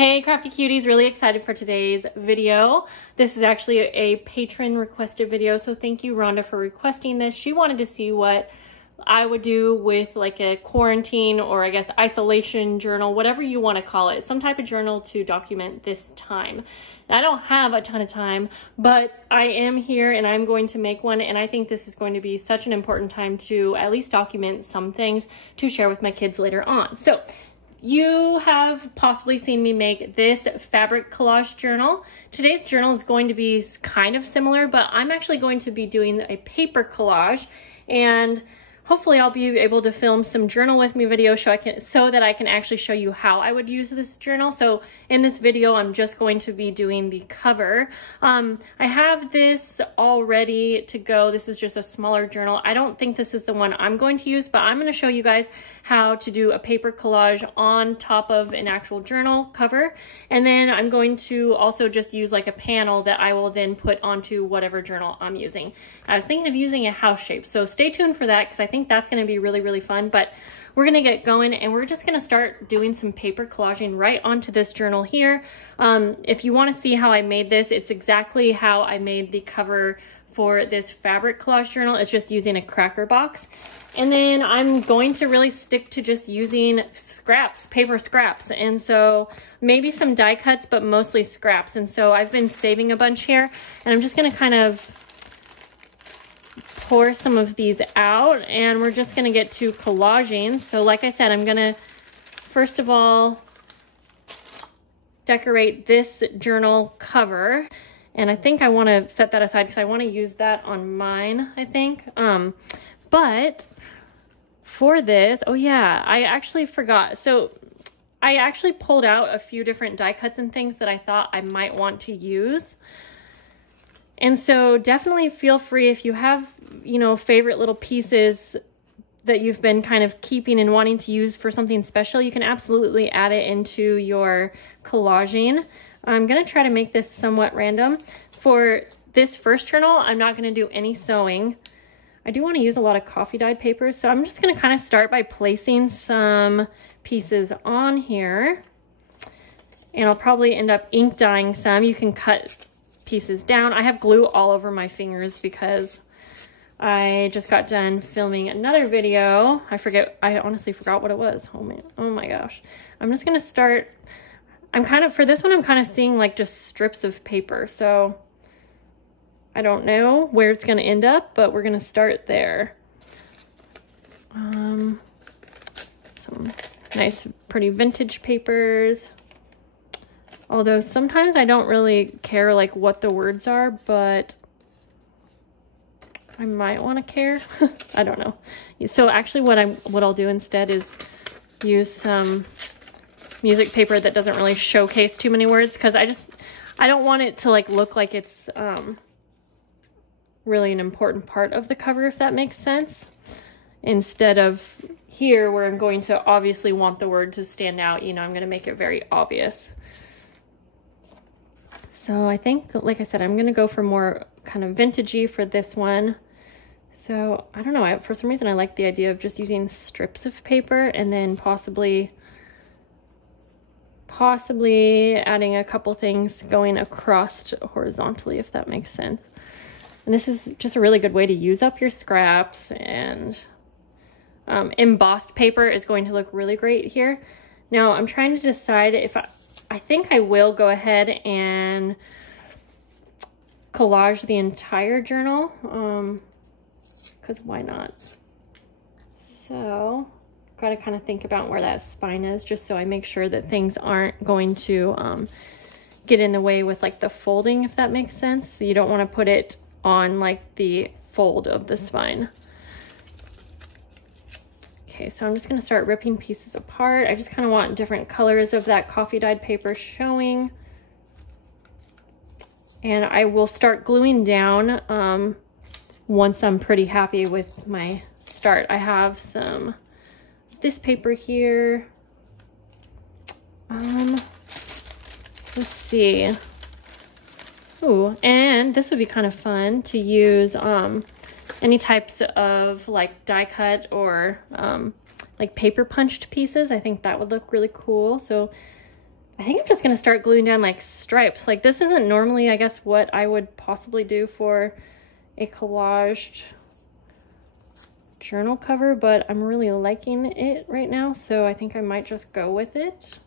Hey crafty cuties, really excited for today's video. This is actually a patron requested video, so thank you Rhonda for requesting this. She wanted to see what I would do with like a quarantine or I guess isolation journal, whatever you want to call it, some type of journal to document this time. Now, I don't have a ton of time, but I am here and I'm going to make one, and I think this is going to be such an important time to at least document some things to share with my kids later on. So you have possibly seen me make this fabric collage journal. Today's journal is going to be kind of similar, but I'm actually going to be doing a paper collage, and hopefully I'll be able to film some journal with me video so that I can actually show you how I would use this journal. So in this video, I'm just going to be doing the cover. I have this all ready to go. This is just a smaller journal. I don't think this is the one I'm going to use, but I'm going to show you guys how to do a paper collage on top of an actual journal cover. And then I'm going to also just use like a panel that I will then put onto whatever journal I'm using. I was thinking of using a house shape, so stay tuned for that because I think that's going to be really, really fun. But we're going to get going and we're just going to start doing some paper collaging right onto this journal here. If you want to see how I made this, it's exactly how I made the cover for this fabric collage journal. It's just using a cracker box. And then I'm going to really stick to just using scraps, paper scraps. And so maybe some die cuts, but mostly scraps. And so I've been saving a bunch here, and I'm just going to kind of pour some of these out, and we're just going to get to collaging. So like I said, I'm going to first of all decorate this journal cover. And I think I want to set that aside because I want to use that on mine, I think. But for this, oh yeah, I actually forgot. So I actually pulled out a few different die cuts and things that I thought I might want to use. And so definitely feel free if you have, you know, favorite little pieces that you've been kind of keeping and wanting to use for something special, you can absolutely add it into your collaging. I'm going to try to make this somewhat random. For this first journal, I'm not going to do any sewing. I do want to use a lot of coffee dyed papers, so I'm just going to kind of start by placing some pieces on here. And I'll probably end up ink dyeing some. You can cut pieces down. I have glue all over my fingers because I just got done filming another video. I honestly forgot what it was. Oh my gosh. I'm just going to start. For this one, I'm kind of seeing like just strips of paper. So I don't know where it's going to end up, but we're going to start there. Some nice, pretty vintage papers. Although sometimes I don't really care like what the words are, but I might want to care. I don't know. So actually what I'll do instead is use some music paper that doesn't really showcase too many words, because I don't want it to like look like it's really an important part of the cover, if that makes sense. Instead of here where I'm going to obviously want the word to stand out, you know, I'm going to make it very obvious. So I think, like I said, I'm going to go for more kind of vintagey for this one. So I don't know, for some reason I like the idea of just using strips of paper and then possibly adding a couple things going across horizontally, if that makes sense. And this is just a really good way to use up your scraps, and embossed paper is going to look really great here. Now I'm trying to decide if I think I will go ahead and collage the entire journal, because why not? So got to kind of think about where that spine is, just so I make sure that things aren't going to get in the way with like the folding, if that makes sense. So you don't want to put it on like the fold of the spine. Okay, so I'm just going to start ripping pieces apart. I just kind of want different colors of that coffee dyed paper showing. And I will start gluing down once I'm pretty happy with my start. I have some this paper here. Let's see. Ooh, and this would be kind of fun to use any types of like die cut or like paper punched pieces. I think that would look really cool. So I think I'm just gonna start gluing down like stripes. Like this isn't normally, I guess, what I would possibly do for a collaged journal cover, but I'm really liking it right now, so I think I might just go with it.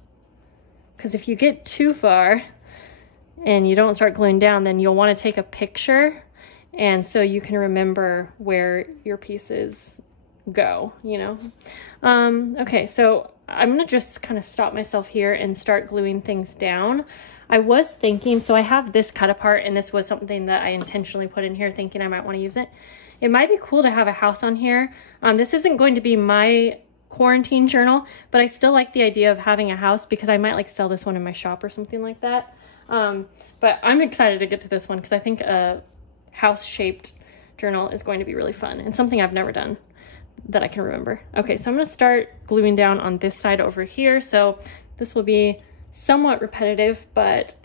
Because if you get too far and you don't start gluing down, then you'll want to take a picture, and so you can remember where your pieces go, you know. Okay, so I'm gonna just kind of stop myself here and start gluing things down. I was thinking, so I have this cut apart, and this was something that I intentionally put in here thinking I might want to use it. It might be cool to have a house on here. This isn't going to be my quarantine journal, but I still like the idea of having a house because I might like sell this one in my shop or something like that. But I'm excited to get to this one because I think a house-shaped journal is going to be really fun and something I've never done that I can remember. Okay, so I'm gonna start gluing down on this side over here. So this will be somewhat repetitive, but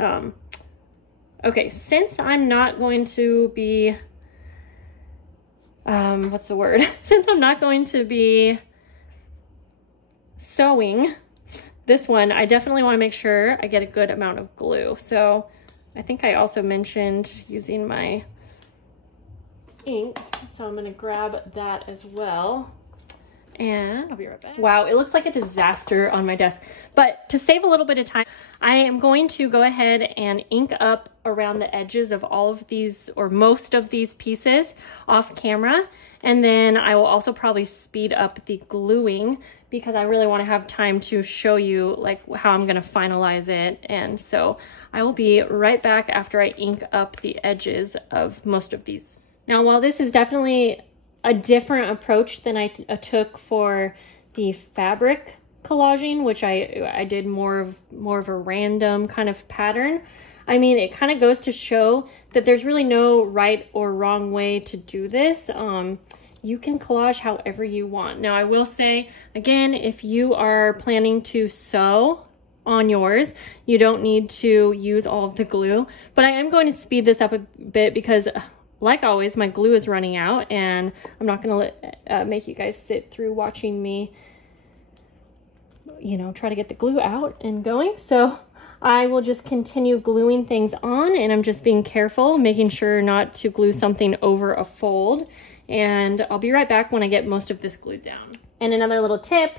okay, since I'm not going to be, what's the word? Since I'm not going to be sewing this one, I definitely want to make sure I get a good amount of glue. So I think I also mentioned using my ink, so I'm gonna grab that as well, and I'll be right back. Wow, it looks like a disaster on my desk, but to save a little bit of time, I am going to go ahead and ink up around the edges of all of these, or most of these pieces, off camera, and then I will also probably speed up the gluing because I really want to have time to show you like how I'm going to finalize it. And so I will be right back after I ink up the edges of most of these. Now, while this is definitely a different approach than I took for the fabric collaging, which I did more of a random kind of pattern, I mean, it kind of goes to show that there's really no right or wrong way to do this. You can collage however you want. Now, I will say, again, if you are planning to sew on yours, you don't need to use all of the glue, but I am going to speed this up a bit because, like always, my glue is running out, and I'm not going to make you guys sit through watching me, you know, try to get the glue out and going. So I will just continue gluing things on, and I'm just being careful, making sure not to glue something over a fold. And I'll be right back when I get most of this glued down. And another little tip,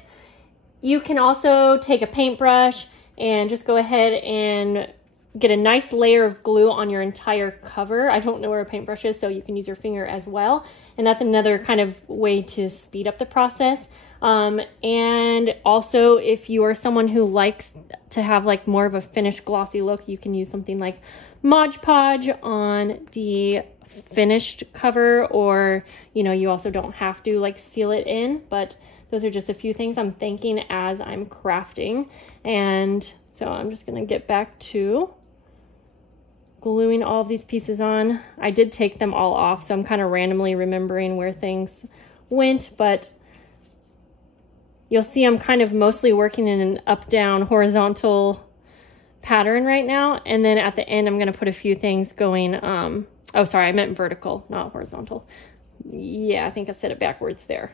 you can also take a paintbrush and just go ahead and get a nice layer of glue on your entire cover. I don't know where a paintbrush is, so you can use your finger as well. And that's another kind of way to speed up the process. And also, if you are someone who likes to have like more of a finished glossy look, you can use something like Mod Podge on the finished cover, or, you know, you also don't have to like seal it in, but those are just a few things I'm thinking as I'm crafting. And so I'm just gonna get back to gluing all of these pieces on. I did take them all off, so I'm kind of randomly remembering where things went, but you'll see I'm kind of mostly working in an up-down horizontal pattern right now. And then at the end, I'm gonna put a few things going, oh, sorry, I meant vertical, not horizontal. Yeah, I think I said it backwards there.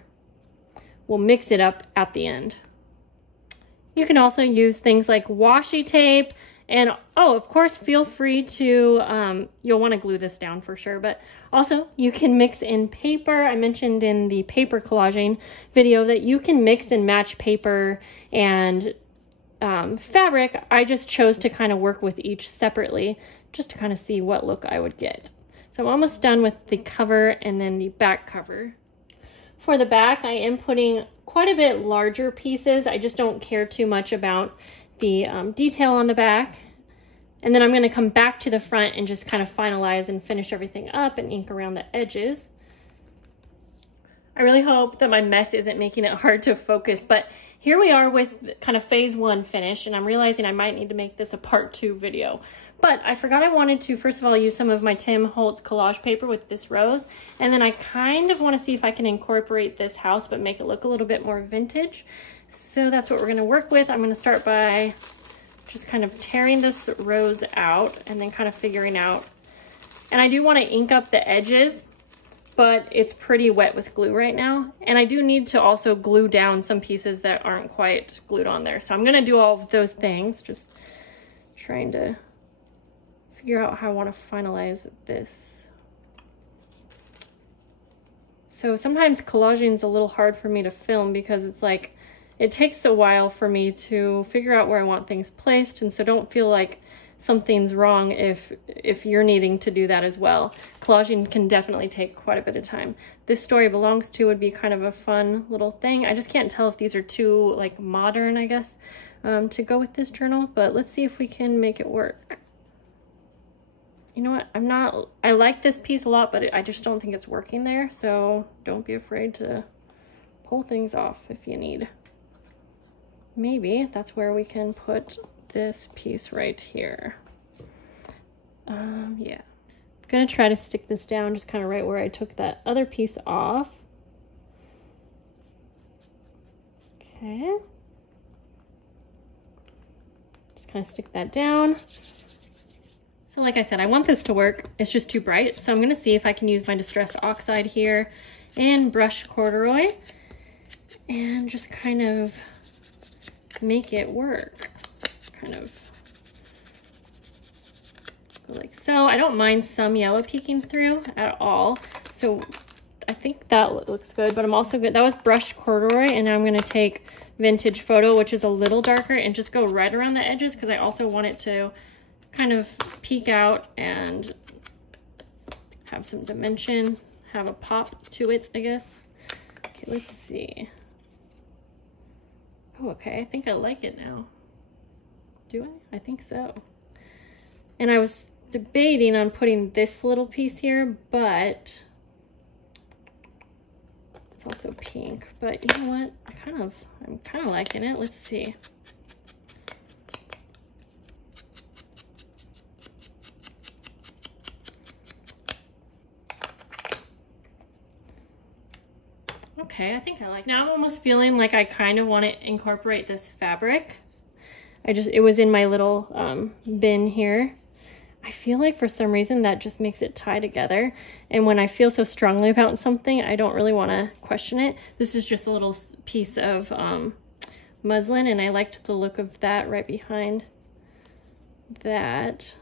We'll mix it up at the end. You can also use things like washi tape, and oh, of course, feel free to, you'll want to glue this down for sure, but also you can mix in paper. I mentioned in the paper collaging video that you can mix and match paper and fabric. I just chose to kind of work with each separately just to kind of see what look I would get. So I'm almost done with the cover and then the back cover. For the back, I am putting quite a bit larger pieces. I just don't care too much about the detail on the back. And then I'm going to come back to the front and just kind of finalize and finish everything up and ink around the edges. I really hope that my mess isn't making it hard to focus, but here we are with kind of phase 1 finish, and I'm realizing I might need to make this a part 2 video. But I forgot I wanted to, first of all, use some of my Tim Holtz collage paper with this rose, and then I kind of want to see if I can incorporate this house but make it look a little bit more vintage. So that's what we're going to work with. I'm going to start by just kind of tearing this rose out and then kind of figuring out, and I do want to ink up the edges, but it's pretty wet with glue right now. And I do need to also glue down some pieces that aren't quite glued on there. So I'm gonna do all of those things, just trying to figure out how I want to finalize this. So sometimes collaging is a little hard for me to film because it's like, it takes a while for me to figure out where I want things placed, and so don't feel like something's wrong if you're needing to do that as well. Collaging can definitely take quite a bit of time. This story belongs to would be kind of a fun little thing. I just can't tell if these are too like modern, I guess, to go with this journal, but let's see if we can make it work. You know what, I like this piece a lot, but I just don't think it's working there, so don't be afraid to pull things off if you need. Maybe that's where we can put this piece right here. Yeah. I'm gonna try to stick this down just kind of right where I took that other piece off. Okay. Just kind of stick that down. So like I said, I want this to work. It's just too bright. So I'm gonna see if I can use my Distress Oxide here and brush corduroy and just kind of make it work. Kind of go like so. I don't mind some yellow peeking through at all. So I think that looks good, but I'm also good. That was brushed corduroy, and now I'm gonna take Vintage Photo, which is a little darker, and just go right around the edges because I also want it to kind of peek out and have some dimension, have a pop to it, I guess. Okay, let's see. Oh, okay, I think I like it now. Do I? I think so. And I was debating on putting this little piece here, but it's also pink. But you know what? I'm kind of liking it. Let's see. Okay, I think I like it. Now I'm almost feeling like I kind of want to incorporate this fabric. It was in my little bin here. I feel like for some reason that just makes it tie together. And when I feel so strongly about something, I don't really want to question it. This is just a little piece of muslin, and I liked the look of that right behind that.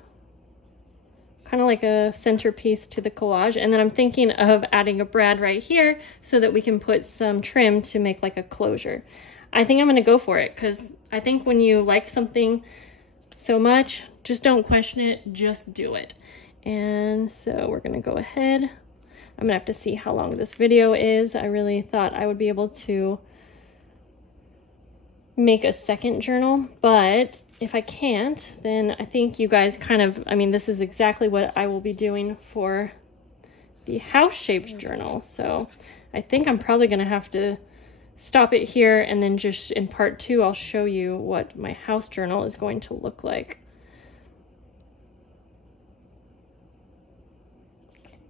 Kind of like a centerpiece to the collage. And then I'm thinking of adding a brad right here so that we can put some trim to make like a closure. I think I'm going to go for it because I think when you like something so much, just don't question it, just do it. And so we're going to go ahead. I'm going to have to see how long this video is. I really thought I would be able to make a second journal, but if I can't, then I think you guys kind of, I mean, this is exactly what I will be doing for the house-shaped journal. So I think I'm probably going to have to stop it here, and then just in part 2 I'll show you what my house journal is going to look like.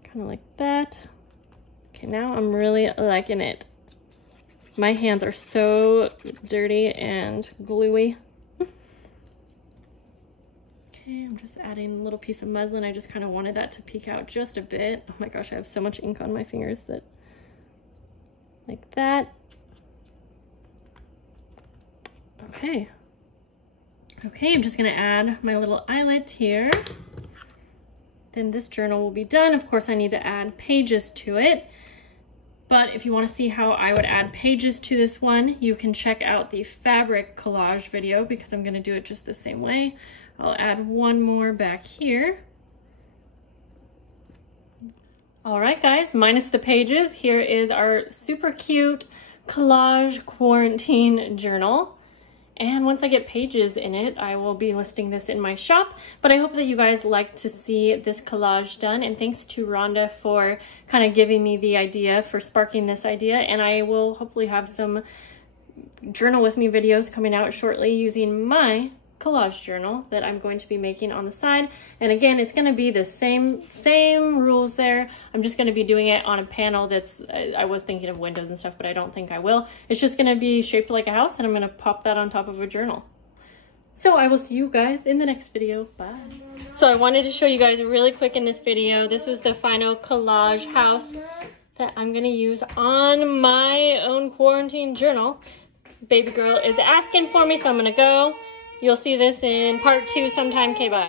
Kind of like that. Okay, now I'm really liking it. My hands are so dirty and gluey. Okay, I'm just adding a little piece of muslin. I just kind of wanted that to peek out just a bit. Oh my gosh, I have so much ink on my fingers that, like that. Okay. Okay, I'm just gonna add my little eyelet here. Then this journal will be done. Of course, I need to add pages to it. But if you want to see how I would add pages to this one, you can check out the fabric collage video because I'm going to do it just the same way. I'll add one more back here. All right, guys, minus the pages, here is our super cute collage quarantine journal. And once I get pages in it, I will be listing this in my shop. But I hope that you guys like to see this collage done. And thanks to Rhonda for kind of giving me the idea, for sparking this idea. And I will hopefully have some journal with me videos coming out shortly using my collage journal that I'm going to be making on the side. And again, it's going to be the same rules there. I'm just going to be doing it on a panel that's, I was thinking of windows and stuff, but I don't think I will. It's just going to be shaped like a house, and I'm going to pop that on top of a journal. So I will see you guys in the next video. Bye. So I wanted to show you guys really quick in this video. This was the final collage house that I'm going to use on my own quarantine journal. Baby girl is asking for me, so I'm going to go. You'll see this in part 2 sometime. Okay, bye.